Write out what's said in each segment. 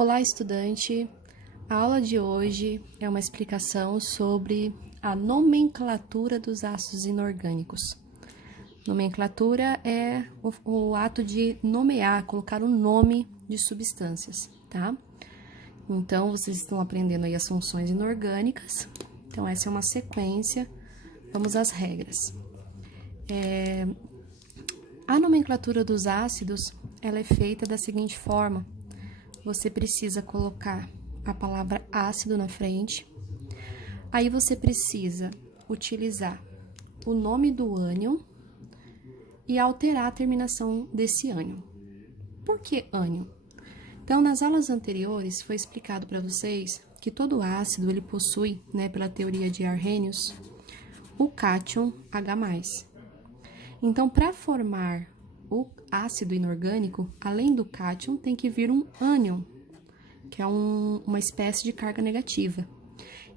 Olá, estudante! A aula de hoje é uma explicação sobre a nomenclatura dos ácidos inorgânicos. Nomenclatura é o ato de nomear, colocar um nome de substâncias, tá? Então, vocês estão aprendendo aí as funções inorgânicas. Então, essa é uma sequência. Vamos às regras. A nomenclatura dos ácidos, ela é feita da seguinte forma. Você precisa colocar a palavra ácido na frente. Aí você precisa utilizar o nome do ânion e alterar a terminação desse ânion. Por que ânion? Então, nas aulas anteriores foi explicado para vocês que todo ácido ele possui, pela teoria de Arrhenius, o cátion H+. Então, para formar o ácido inorgânico, além do cátion, tem que vir um ânion, que é uma espécie de carga negativa.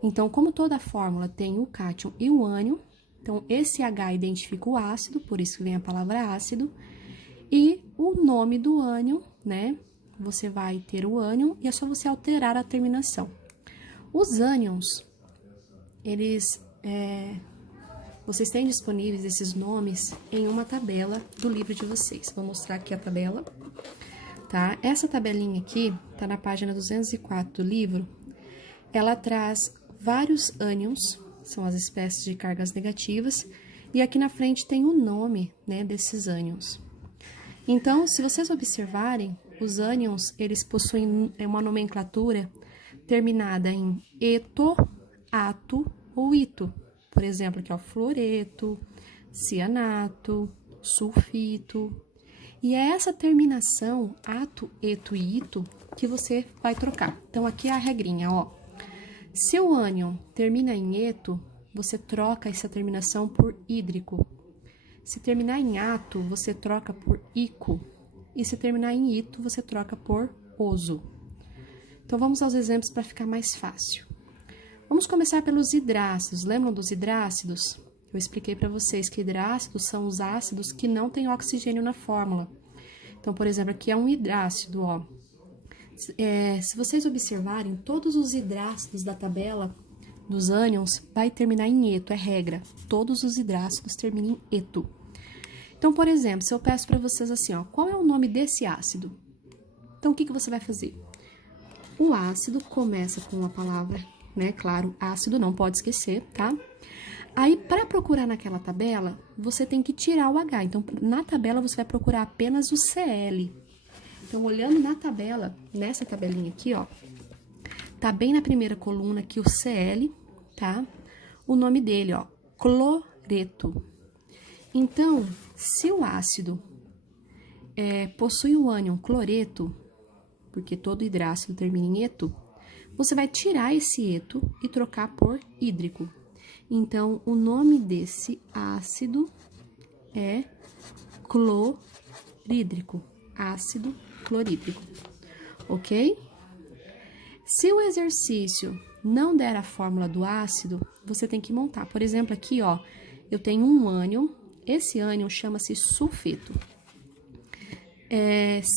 Então, como toda fórmula tem o cátion e o ânion, então esse H identifica o ácido, por isso que vem a palavra ácido, e o nome do ânion, você vai ter o ânion e é só você alterar a terminação. Os ânions, vocês têm disponíveis esses nomes em uma tabela do livro de vocês. Vou mostrar aqui a tabela, tá? Essa tabelinha aqui tá na página 204 do livro. Ela traz vários ânions, são as espécies de cargas negativas, e aqui na frente tem o nome, desses ânions. Então, se vocês observarem, os ânions, eles possuem uma nomenclatura terminada em eto, ato ou ito. Por exemplo, aqui, ó, fluoreto, cianato, sulfito. E é essa terminação, ato, eto e ito, que você vai trocar. Então, aqui é a regrinha, ó. Se o ânion termina em eto, você troca essa terminação por hídrico. Se terminar em ato, você troca por ico. E se terminar em ito, você troca por oso. Então, vamos aos exemplos para ficar mais fácil. Vamos começar pelos hidrácidos. Lembram dos hidrácidos? Eu expliquei para vocês que hidrácidos são os ácidos que não têm oxigênio na fórmula. Então, por exemplo, aqui é um hidrácido, ó. Se vocês observarem, todos os hidrácidos da tabela dos ânions vai terminar em eto, é regra. Todos os hidrácidos terminam em eto. Então, por exemplo, se eu peço para vocês assim, ó, qual é o nome desse ácido? Então, o que você vai fazer? O ácido começa com a palavra, claro, ácido, não pode esquecer, tá? Aí, para procurar naquela tabela, você tem que tirar o H. Então, na tabela, você vai procurar apenas o Cl. Então, olhando na tabela, nessa tabelinha aqui, ó, tá bem na primeira coluna aqui o Cl, tá? O nome dele, ó, cloreto. Então, se o ácido possui o ânion cloreto, porque todo hidrácido termina em eto, você vai tirar esse eto e trocar por hídrico. Então, o nome desse ácido é clorídrico, ácido clorídrico, ok? Se o exercício não der a fórmula do ácido, você tem que montar. Por exemplo, aqui, ó, eu tenho um ânion, esse ânion chama-se sulfeto.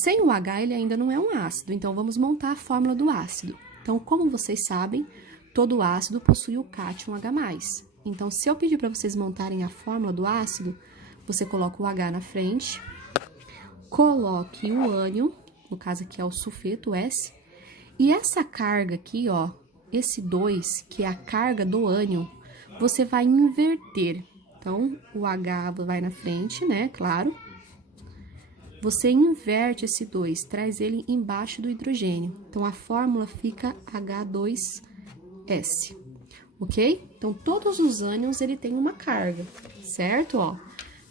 Sem o H, ele ainda não é um ácido, então vamos montar a fórmula do ácido. Então, como vocês sabem, todo ácido possui o cátion H+. Então, se eu pedir para vocês montarem a fórmula do ácido, você coloca o H na frente, coloque o ânion, no caso aqui é o sulfeto, S, e essa carga aqui, ó, esse 2, que é a carga do ânion, você vai inverter. Então, o H vai na frente, claro. Você inverte esse 2, traz ele embaixo do hidrogênio. Então, a fórmula fica H2S, ok? Então, todos os ânions, ele tem uma carga, certo? Ó,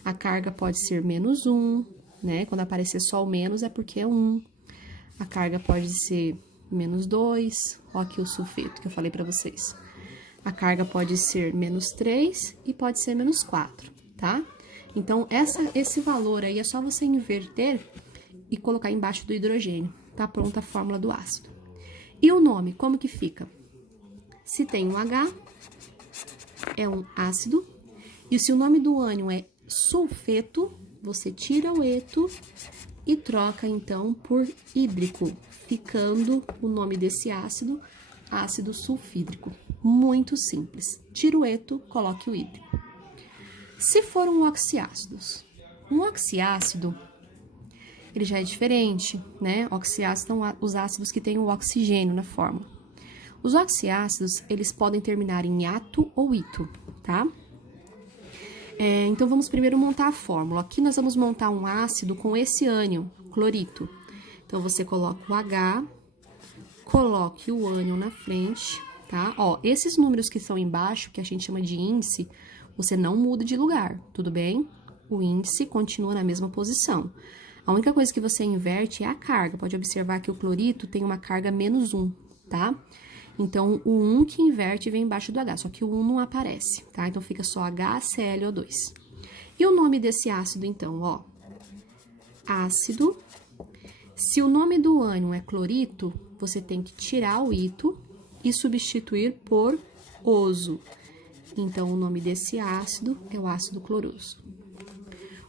a carga pode ser -1, Quando aparecer só o menos, é porque é 1. A carga pode ser -2, ó aqui o sulfeto que eu falei para vocês. A carga pode ser -3 e pode ser -4, tá? Então, esse valor aí é só você inverter e colocar embaixo do hidrogênio. Tá pronta a fórmula do ácido. E o nome, como que fica? Se tem um H, é um ácido. E se o nome do ânion é sulfeto, você tira o eto e troca, então, por hídrico, ficando o nome desse ácido, ácido sulfídrico. Muito simples. Tira o eto, coloque o hídrico. Se for um oxiácido, ele já é diferente, né? Oxiácidos são os ácidos que têm o oxigênio na fórmula. Os oxiácidos, eles podem terminar em ato ou ito, tá? Então, vamos primeiro montar a fórmula. Aqui nós vamos montar um ácido com esse ânion, clorito. Então, você coloca o H, coloque o ânion na frente, tá? Ó, esses números que estão embaixo, que a gente chama de índice, você não muda de lugar, tudo bem? O índice continua na mesma posição. A única coisa que você inverte é a carga. Pode observar que o clorito tem uma carga -1, tá? Então, o 1 que inverte vem embaixo do H, só que o 1 não aparece, tá? Então, fica só HClO2. E o nome desse ácido, então, ó, ácido. Se o nome do ânion é clorito, você tem que tirar o ito e substituir por oso. Então, o nome desse ácido é o ácido cloroso.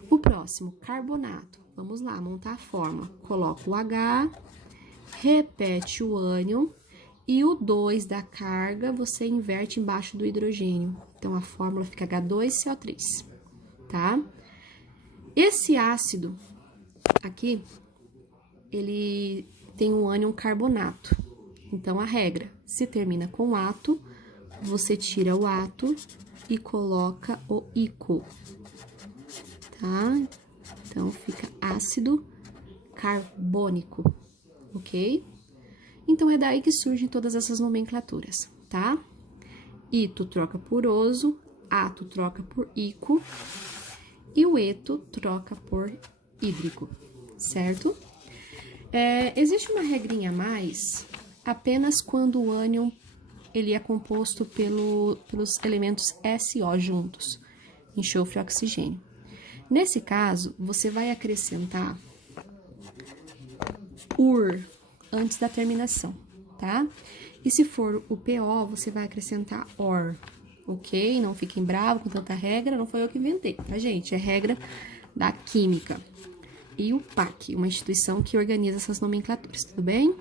O próximo, carbonato. Vamos lá, montar a forma. Coloca o H, repete o ânion e o 2 da carga você inverte embaixo do hidrogênio. Então, a fórmula fica H2CO3, tá? Esse ácido aqui, ele tem um ânion carbonato. Então, a regra, se termina com ato, você tira o ato e coloca o ico, tá? Então, fica ácido carbônico, ok? Então, é daí que surgem todas essas nomenclaturas, tá? Ito troca por oso, ato troca por ico e o eto troca por hídrico, certo? Existe uma regrinha a mais apenas quando o ânion ele é composto pelos elementos SO juntos, enxofre e oxigênio. Nesse caso, você vai acrescentar UR antes da terminação, tá? E se for o PO, você vai acrescentar OR, ok? Não fiquem bravos com tanta regra, não foi eu que inventei, tá, gente? É regra da química. E o PAC, uma instituição que organiza essas nomenclaturas, tudo bem?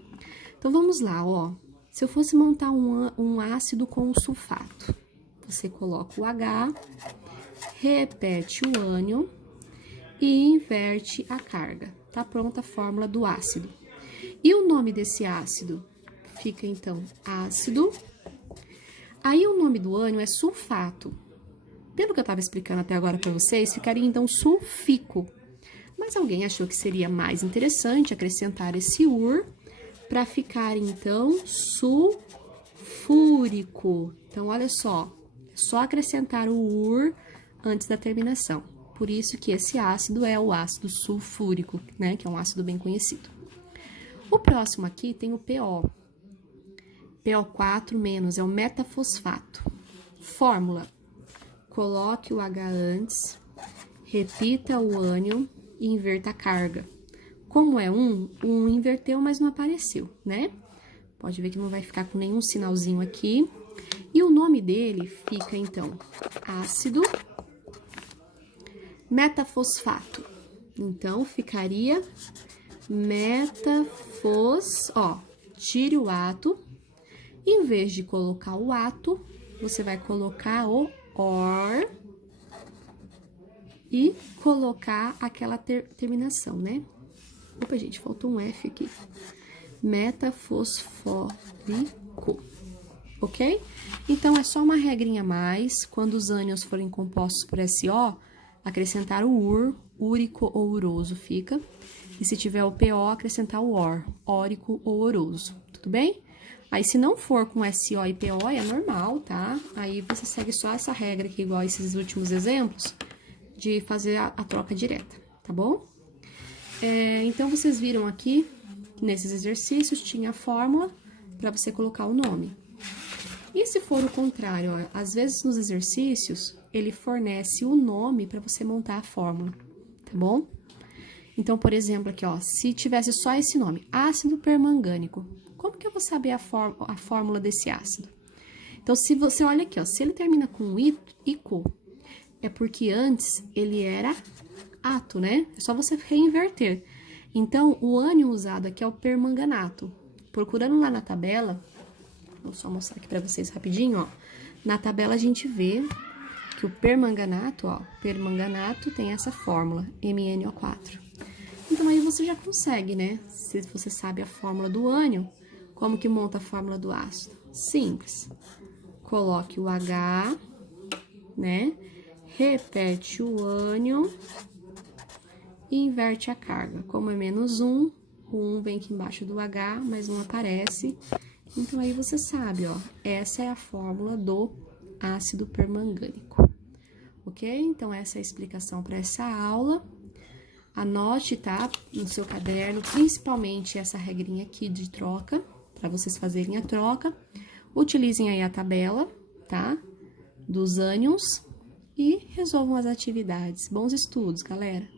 Então, vamos lá, ó. Se eu fosse montar um ácido com um sulfato, você coloca o H, repete o ânion e inverte a carga. Tá pronta a fórmula do ácido. E o nome desse ácido fica, então, ácido. Aí, o nome do ânion é sulfato. Pelo que eu estava explicando até agora para vocês, ficaria, então, sulfico. Mas alguém achou que seria mais interessante acrescentar esse UR para ficar, então, sulfúrico. Então, olha só, é só acrescentar o UR antes da terminação. Por isso que esse ácido é o ácido sulfúrico, né, que é um ácido bem conhecido. O próximo aqui tem o PO. PO4- é o metafosfato. Fórmula: coloque o H antes, repita o ânion e inverta a carga. Como é um inverteu, mas não apareceu, né? Pode ver que não vai ficar com nenhum sinalzinho aqui. E o nome dele fica, então, ácido metafosfato. Então, ficaria ó, tire o ato. Em vez de colocar o ato, você vai colocar o OR e colocar aquela terminação, né? Opa, gente, faltou um F aqui. Metafosfórico, ok? Então, é só uma regrinha a mais. Quando os ânions forem compostos por SO, acrescentar o UR, úrico ou uroso fica. E se tiver o PO, acrescentar o OR, órico ou oroso, tudo bem? Aí, se não for com SO e PO, é normal, tá? Aí, você segue só essa regra aqui, igual esses últimos exemplos, de fazer a troca direta, tá bom? Então, vocês viram aqui, nesses exercícios, tinha a fórmula para você colocar o nome. E se for o contrário, ó, às vezes nos exercícios, ele fornece o nome para você montar a fórmula, tá bom? Então, por exemplo, aqui, ó, se tivesse só esse nome, ácido permangânico, como que eu vou saber a fórmula desse ácido? Então, se você olha aqui, ó, se ele termina com ico, é porque antes ele era ato, né? É só você reinverter. Então, o ânion usado aqui é o permanganato. Procurando lá na tabela, vou só mostrar aqui pra vocês rapidinho, ó. Na tabela a gente vê que o permanganato, ó, permanganato tem essa fórmula, MnO4. Então, aí você já consegue, né? Se você sabe a fórmula do ânion, como que monta a fórmula do ácido? Simples. Coloque o H, né? Repete o ânion e inverte a carga. Como é -1, o 1 vem aqui embaixo do H, mas não aparece. Então, aí você sabe, ó, essa é a fórmula do ácido permangânico. Ok? Então, essa é a explicação para essa aula. Anote, tá? No seu caderno, principalmente essa regrinha aqui de troca, para vocês fazerem a troca. Utilizem aí a tabela, tá? Dos ânions e resolvam as atividades. Bons estudos, galera!